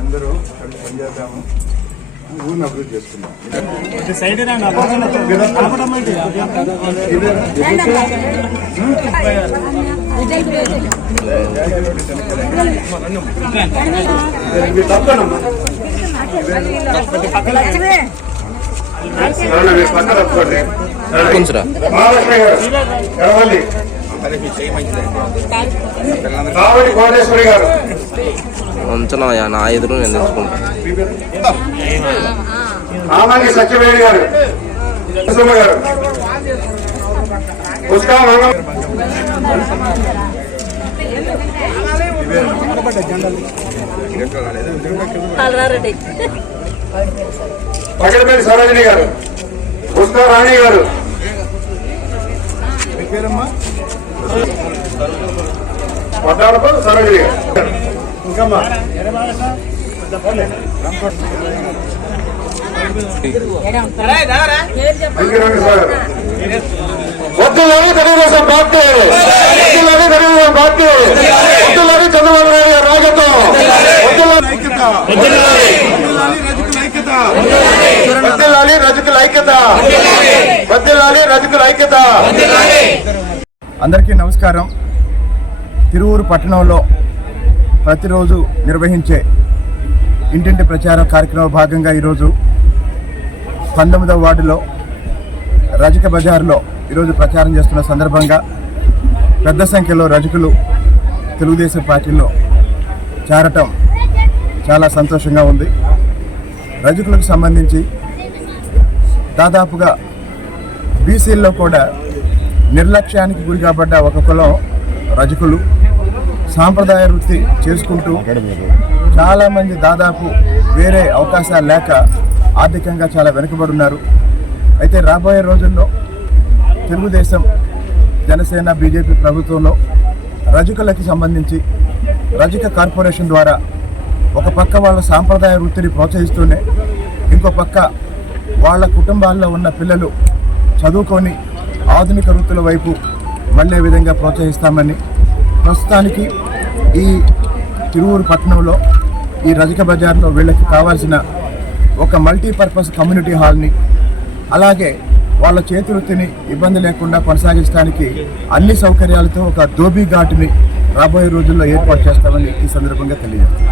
అందరూ పనిచేద్దాము, ఊరిని అభివృద్ధి చేసుకున్నాం. కోటేశ్వరి గారు ఉంచనయా నా ఎదురు నేను తెచ్చుకుంటా. రామాంగి సత్యవేణి గారు, గారు పగడపల్లి సరోజిని గారు, పుష్కా రాణి గారు, పట్టాలపు సరోజిని గారు, ఇంకమ్మా వద్దులని తెలుగుదేశం పార్టీ, వద్దులని తెలుగుదేశం పార్టీ, వద్దులని చంద్రబాబు నాయుడు గారు నాయకత్వం, వద్దులని రజకుల ఐక్యత, వద్దులని రజకుల ఐక్యత. అందరికీ నమస్కారం. తిరువూరు పట్టణంలో ప్రతిరోజు నిర్వహించే ఇంటింటి ప్రచారం కార్యక్రమం భాగంగా ఈరోజు 19వ వార్డులో రజక బజార్లో ఈరోజు ప్రచారం చేస్తున్న సందర్భంగా పెద్ద సంఖ్యలో రజకులు తెలుగుదేశం పార్టీలో చేరటం చాలా సంతోషంగా ఉంది. రజకులకు సంబంధించి దాదాపుగా బీసీల్లో కూడా నిర్లక్ష్యానికి గురి కాబడ్డ ఒక కులం రజకులు. సాంప్రదాయ వృత్తి చేసుకుంటూ చాలామంది దాదాపు వేరే అవకాశాలు లేక ఆర్థికంగా చాలా వెనుకబడి ఉన్నారు. అయితే రాబోయే రోజుల్లో తెలుగుదేశం, జనసేన, బీజేపీ ప్రభుత్వంలో రజకులకి సంబంధించి రజక కార్పొరేషన్ ద్వారా ఒక పక్క వాళ్ళ సాంప్రదాయ వృత్తిని ప్రోత్సహిస్తూనే ఇంకో పక్క వాళ్ళ కుటుంబాల్లో ఉన్న పిల్లలు చదువుకొని ఆధునిక వృత్తుల వైపు మళ్ళే విధంగా ప్రోత్సహిస్తామని ప్రస్తుతానికి ఈ తిరువూరు పట్టణంలో ఈ రజక బజార్లో వీళ్ళకి కావాల్సిన ఒక మల్టీపర్పస్ కమ్యూనిటీ హాల్ని, అలాగే వాళ్ళ చేతి వృత్తిని ఇబ్బంది లేకుండా కొనసాగించడానికి అన్ని సౌకర్యాలతో ఒక ధోబీ ఘాట్ని రాబోయే రోజుల్లో ఏర్పాటు చేస్తామని ఈ సందర్భంగా తెలియజేస్తాం.